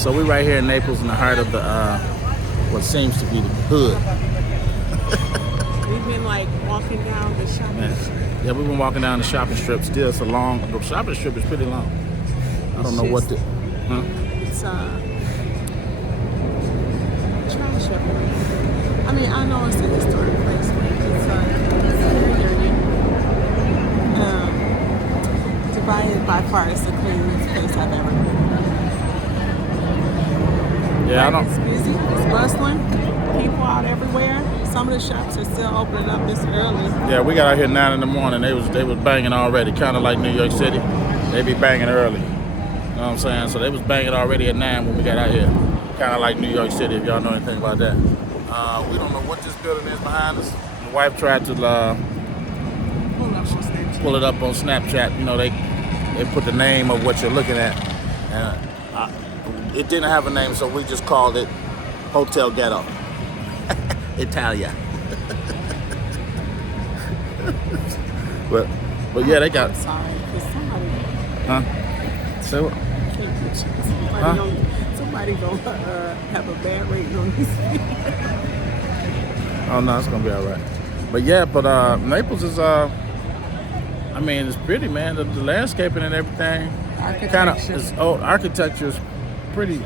So we're right here in Naples in the heart of the what seems to be the hood. We've been like walking down the shopping strip. Yeah, we've been walking down the shopping strip. Still, it's a long. The shopping strip is pretty long. I don't know what the. Huh? It's trash everywhere. I mean, I know it's a historic place, but it's divided by far is the cleanest place I've ever been. Yeah, I don't. It's busy. It's bustling. People out everywhere. Some of the shops are still opening up this early. Yeah, we got out here 9 in the morning. They was banging already, kind of like New York City. They be banging early. You know what I'm saying? So they was banging already at 9 when we got out here. Kind of like New York City, if y'all know anything about that. We don't know what this building is behind us. My wife tried to pull it up on Snapchat. You know, they put the name of what you're looking at. And it didn't have a name, so we just called it Hotel Ghetto. Italia. but yeah, they got. I'm sorry, because somebody. Huh? Say what? Somebody gonna have a bad rating on this video. Oh no, it's gonna be all right. But yeah, Naples is I mean, it's pretty, man. The landscaping and everything. Architecture is pretty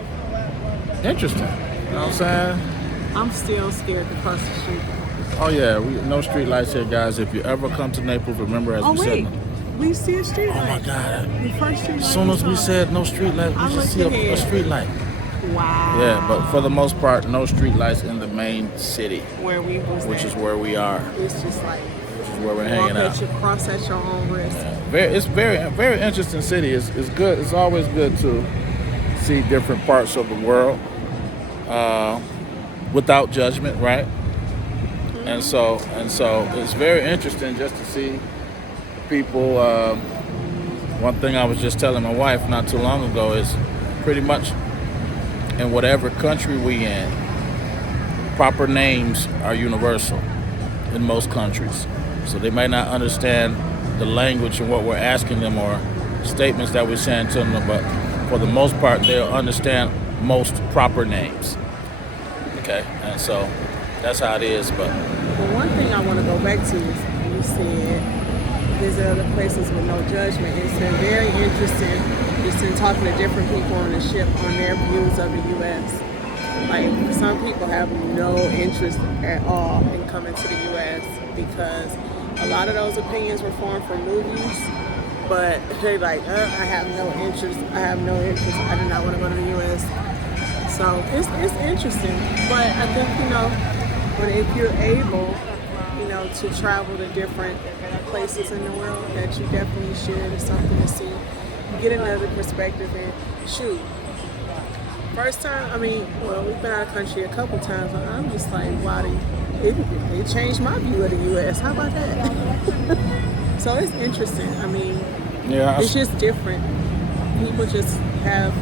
interesting. You know what I'm saying? I'm still scared to cross the street. Oh yeah, no street lights here, guys. If you ever come to Naples, remember as we said. We see a street light. Oh my God! The first street light. As soon as we said no street light, we just see a street light. Wow. Yeah, but for the most part, no street lights in the main city, which is where we are. It's just like where we're hanging out. Cross at your own risk. Yeah. It's very interesting city. It's good. It's always good to see different parts of the world without judgment, right? Mm-hmm. And so it's very interesting just to see people. One thing I was just telling my wife not too long ago is pretty much in whatever country we in, proper names are universal in most countries. So they may not understand the language and what we're asking them or statements that we're saying to them, but for the most part, they'll understand most proper names. Okay, and so that's how it is. But one thing I want to go back to is you said visit other places with no judgment. It's been very interesting just in talking to different people on the ship on their views of the U.S. Like, some people have no interest at all in coming to the U.S. because a lot of those opinions were formed from movies, but they're like, I have no interest. I do not want to go to the U.S. So it's interesting, but I think, but if you're able, to travel to different places in the world, that you definitely should. It's something to see. Get another perspective and shoot. First time, we've been out of the country a couple times, but I'm just like, wow, it changed my view of the U.S. How about that? So it's interesting. It's just different. People just have,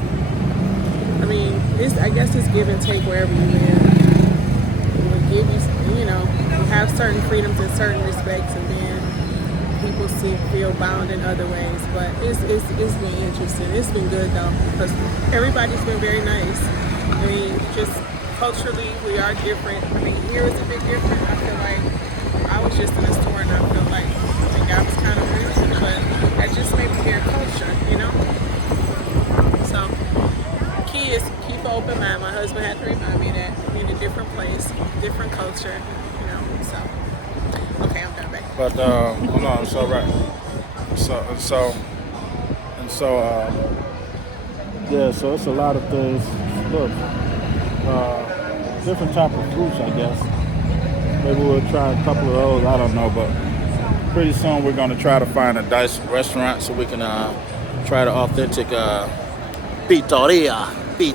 I guess it's give and take wherever you live. It will give you, you have certain freedoms in certain respects, and then people feel bound in other ways. But it's been interesting. It's been good though, because everybody's been very nice. Just culturally, we are different. Here is a bit different. I feel like I was just in a store and I felt like the guy was kind of rude, but that just made me their culture, So, key is keep an open mind. My husband had to remind me that I'm in a different place, different culture, So, okay, I'm done back. But no, it's all right. So it's a lot of things. Look, different type of fruits, I guess. Maybe we'll try a couple of those. I don't know, but pretty soon we're gonna try to find a nice restaurant so we can try the authentic pizzeria. You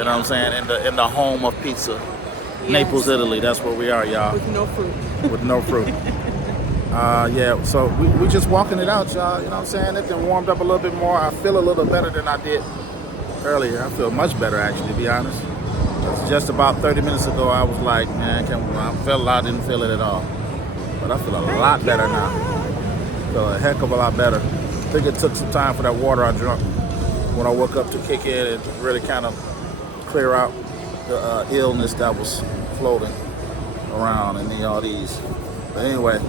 know what I'm saying? In the home of pizza. Yes. Naples, Italy. That's where we are, y'all. With no fruit. With no fruit. So we just walking it out, y'all. You know what I'm saying? It's been warmed up a little bit more. I feel a little better than I did earlier. I feel much better, actually, to be honest. Just about 30 minutes ago, I was like, man, I didn't feel it at all. But I feel a lot better now. I feel a heck of a lot better. I think it took some time for that water I drank when I woke up to kick in and really kind of clear out the illness that was floating around and all these. But anyway,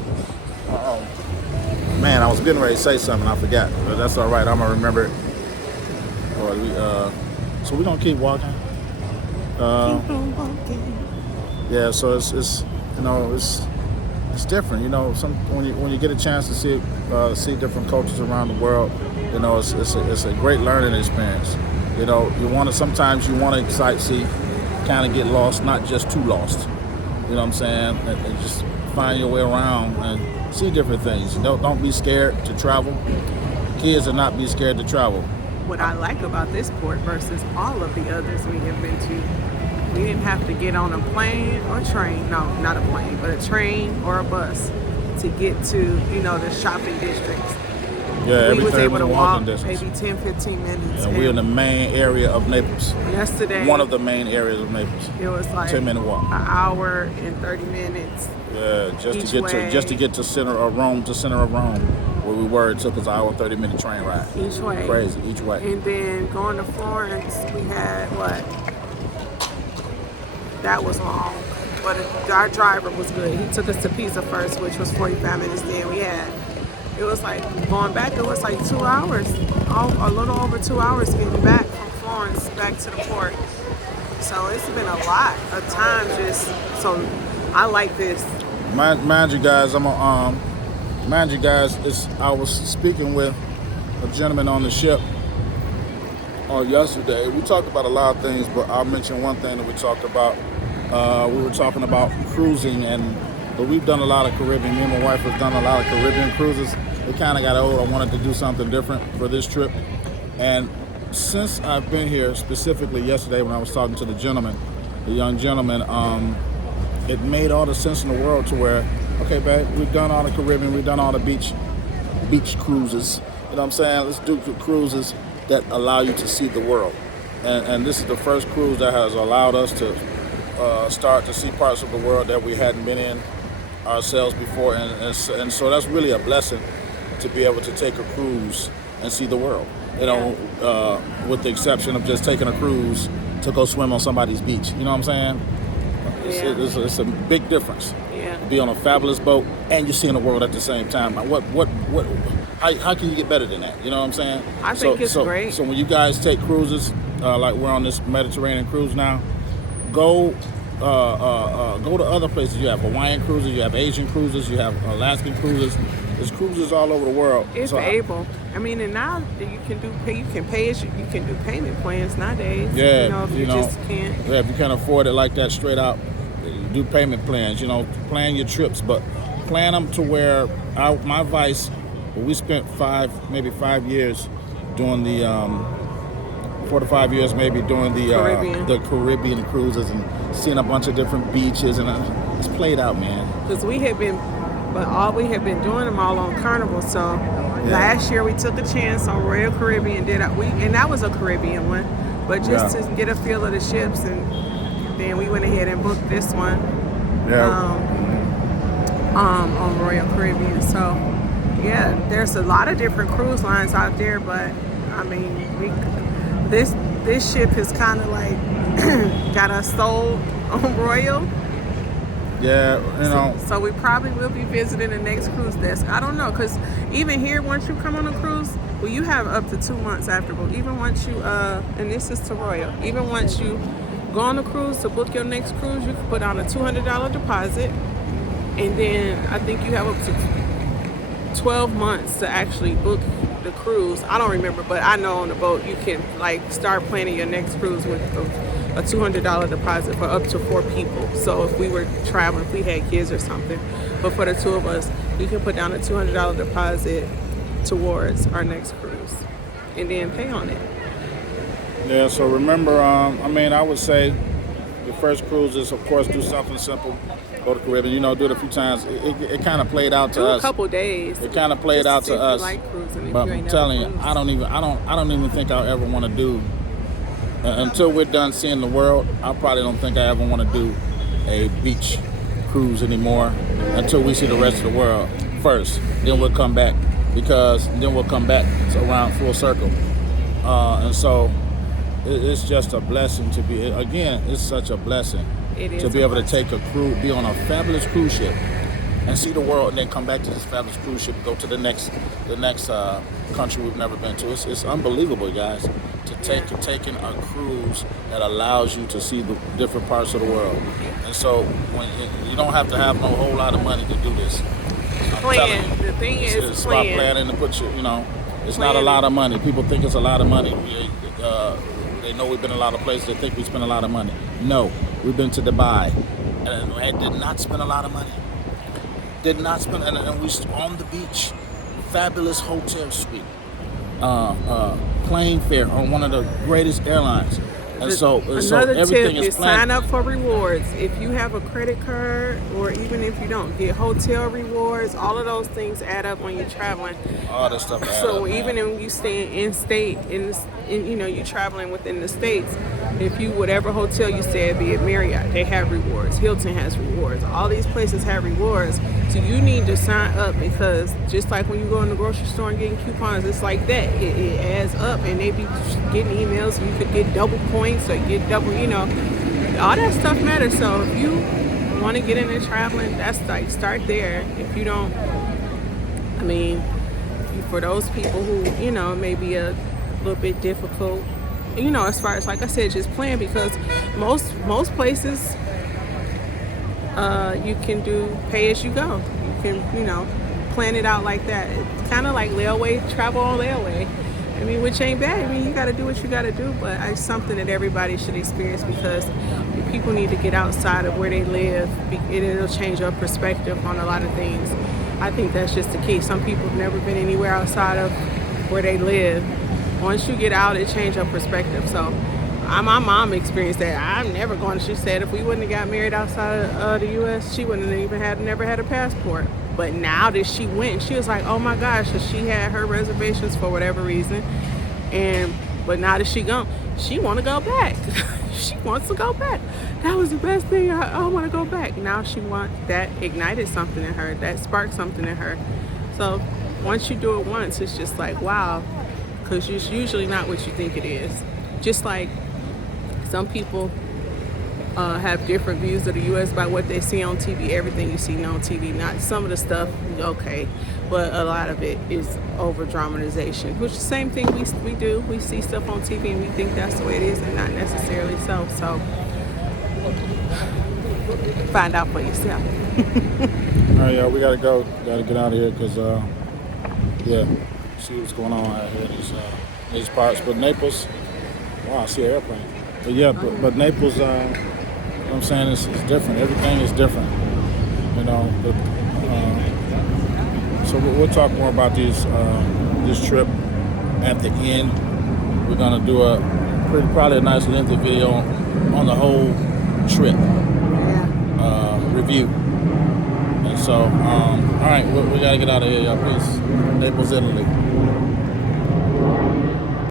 man, I was getting ready to say something, I forgot, but that's all right. I'm gonna remember it. So we're gonna keep walking. Keep on walking. Yeah, so it's different. When you get a chance to see different cultures around the world, it's a great learning experience. Sometimes you want to sightsee, kind of get lost, not just too lost. You know what I'm saying? And just find your way around and see different things. Don't be scared to travel. Kids are not be scared to travel. What I like about this port versus all of the others we have been to, we didn't have to get on a plane or train. No, not a plane, but a train or a bus to get to, the shopping districts. Yeah, we was able to walk distance. maybe 10, 15 minutes. And we're in the main area of Naples. Yesterday, one of the main areas of Naples. It was like 10-minute walk. An hour and 30 minutes. Yeah, just to get to center of Rome, where we were. It took us an hour and 30-minute train ride. Each way. Crazy, each way. And then going to Florence, we had what? That was long, but our driver was good. He took us to Pisa first, which was 45 minutes. Then it was like going back. It was like 2 hours, a little over 2 hours getting back from Florence back to the port. So it's been a lot of time. So I like this. Mind you guys, I was speaking with a gentleman on the ship yesterday. We talked about a lot of things, but I'll mention one thing that we talked about. We were talking about cruising, but we've done a lot of Caribbean. Me and my wife have done a lot of Caribbean cruises. We kind of got old. I wanted to do something different for this trip. And since I've been here, specifically yesterday when I was talking to the young gentleman, it made all the sense in the world to where, okay, babe, we've done all the Caribbean, we've done all the beach cruises. You know what I'm saying? Let's do cruises that allow you to see the world. And this is the first cruise that has allowed us to start to see parts of the world that we hadn't been in ourselves before. And so that's really a blessing to be able to take a cruise and see the world. With the exception of just taking a cruise to go swim on somebody's beach. You know what I'm saying? It's a big difference. Yeah. To be on a fabulous boat and you're seeing the world at the same time. How can you get better than that? You know what I'm saying? I think it's great. So when you guys take cruises, like we're on this Mediterranean cruise now, go to other places. You have Hawaiian cruises, you have Asian cruises, you have Alaskan cruises. There's cruises all over the world. And now you can do payment plans nowadays. Yeah, if you just can't. Yeah, if you can't afford it like that straight out, do payment plans. Plan your trips, but plan them to where my advice. We spent 5 years doing the 4 to 5 years maybe doing the Caribbean cruises and seeing a bunch of different beaches, and it's played out, man. Because we had been doing them all on Carnival. So last year we took a chance on Royal Caribbean, and that was a Caribbean one, but just to get a feel of the ships, and then we went ahead and booked this one on Royal Caribbean. So there's a lot of different cruise lines out there, but I mean, this ship has kind of like got us sold on Royal. Yeah, So we probably will be visiting the next cruise desk. I don't know, because even here, once you come on a cruise, well, you have up to 2 months afterward. Even once you, and this is to Royal, even once you go on a cruise to book your next cruise, you can put down a $200 deposit, and then I think you have up to 12 months to actually book the cruise. I don't remember, but I know on the boat you can start planning your next cruise with a $200 deposit for up to 4 people. So if we were traveling, if we had kids or something, but for the 2 of us, we can put down a $200 deposit towards our next cruise and then pay on it. Yeah, so remember, I would say the first cruise is, of course, do something simple. Go to Caribbean, do it a few times. It kind of played out to us. A couple days. It kind of played out to us. Like cruising, but I'm telling you, I don't even think I'll ever want to do. Until we're done seeing the world, I probably don't think I ever want to do a beach cruise anymore until we see the rest of the world first. Then we'll come back, because then we'll come back around full circle. And so it's just a blessing to be. Again, it's such a blessing to be able to take a cruise, be on a fabulous cruise ship, and see the world, and then come back to this fabulous cruise ship, go to the next country we've never been to. It's unbelievable, guys, to taking a cruise that allows you to see the different parts of the world. And so when you don't have to have no whole lot of money to do this. The thing is, start planning to put it's not a lot of money. People think it's a lot of money. They know we've been a lot of places. They think we spend a lot of money. No, we've been to Dubai, and I did not spend a lot of money. Did not spend, and we on the beach, fabulous hotel suite, plane fare on one of the greatest airlines. And so everything tip is is sign up for rewards. If you have a credit card, or even if you don't, get hotel rewards. All of those things add up when you're traveling. All that stuff adds So up, even when you stay in state, you're traveling within the states. If you whatever hotel you stay at, be it Marriott, they have rewards. Hilton has rewards. All these places have rewards. So you need to sign up, because just like when you go in the grocery store and getting coupons, it's like that. It adds up, and they be getting emails. You could get double points or get double, all that stuff matters. So if you want to get into traveling, that's like, start there. If you don't, for those people who, may be a little bit difficult, as far as, like I said, just plan, because most places you can do pay as you go. You can, plan it out like that. It's kind of like layaway, travel on layaway. Which ain't bad. You got to do what you got to do, but it's something that everybody should experience, because people need to get outside of where they live. It'll change your perspective on a lot of things. I think that's just the key. Some people have never been anywhere outside of where they live. Once you get out, it changes your perspective. So my mom experienced that. I'm never going to, she said if we wouldn't have got married outside of the U.S., she wouldn't have even never had a passport. But now that she went, she was like, oh my gosh, so she had her reservations for whatever reason. But now that she gone, she want to go back. She wants to go back. That was the best thing. I want to go back. Now that ignited something in her. That sparked something in her. So once you do it once, it's just like, wow. Because it's usually not what you think it is. Just like some people have different views of the U.S. by what they see on TV. Everything you see on TV, not some of the stuff, okay, but a lot of it is over dramatization, which is the same thing we do. We see stuff on TV and we think that's the way it is, and not necessarily so. So find out for yourself. All right, y'all, we gotta go. Gotta get out of here, because see what's going on out here in these parts. But Naples, wow, I see an airplane. But but Naples, I'm saying, it's different. Everything is different, so we'll talk more about this trip at the end. We're gonna do probably a nice lengthy video on the whole trip review. And so, all right, we gotta get out of here, y'all. Please, Naples, Italy.